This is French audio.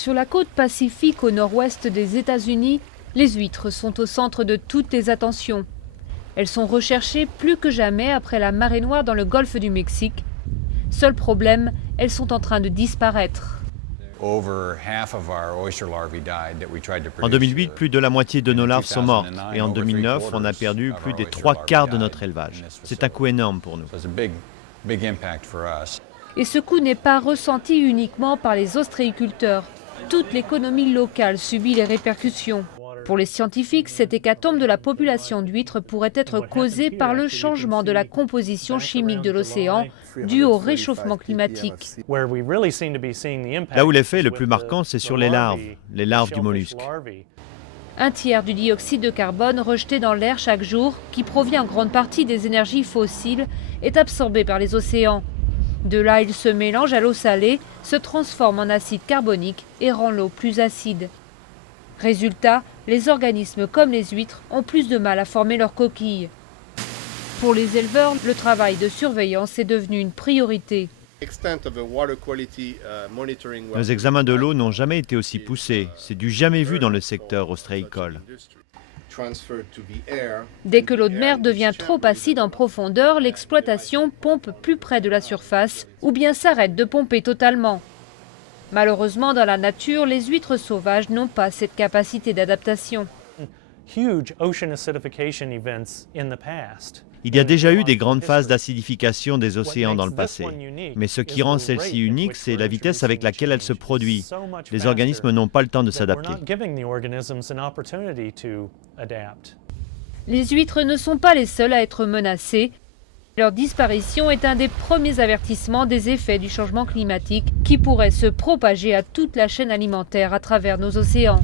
Sur la côte pacifique au nord-ouest des États-Unis, les huîtres sont au centre de toutes les attentions. Elles sont recherchées plus que jamais après la marée noire dans le golfe du Mexique. Seul problème, elles sont en train de disparaître. En 2008, plus de la moitié de nos larves sont mortes. Et en 2009, on a perdu plus des 3/4 de notre élevage. C'est un coût énorme pour nous. Et ce coût n'est pas ressenti uniquement par les ostréiculteurs. Toute l'économie locale subit les répercussions. Pour les scientifiques, cette hécatombe de la population d'huîtres pourrait être causée par le changement de la composition chimique de l'océan dû au réchauffement climatique. Là où l'effet est le plus marquant, c'est sur les larves du mollusque. Un tiers du dioxyde de carbone rejeté dans l'air chaque jour, qui provient en grande partie des énergies fossiles, est absorbé par les océans. De là, il se mélange à l'eau salée, se transforme en acide carbonique et rend l'eau plus acide. Résultat, les organismes comme les huîtres ont plus de mal à former leurs coquilles. Pour les éleveurs, le travail de surveillance est devenu une priorité. Nos examens de l'eau n'ont jamais été aussi poussés. C'est du jamais vu dans le secteur ostréicole. Dès que l'eau de mer devient trop acide en profondeur, l'exploitation pompe plus près de la surface ou bien s'arrête de pomper totalement. Malheureusement, dans la nature, les huîtres sauvages n'ont pas cette capacité d'adaptation. Il y a déjà eu des grandes phases d'acidification des océans dans le passé. Mais ce qui rend celle-ci unique, c'est la vitesse avec laquelle elle se produit. Les organismes n'ont pas le temps de s'adapter. Les huîtres ne sont pas les seules à être menacées. Leur disparition est un des premiers avertissements des effets du changement climatique qui pourrait se propager à toute la chaîne alimentaire à travers nos océans.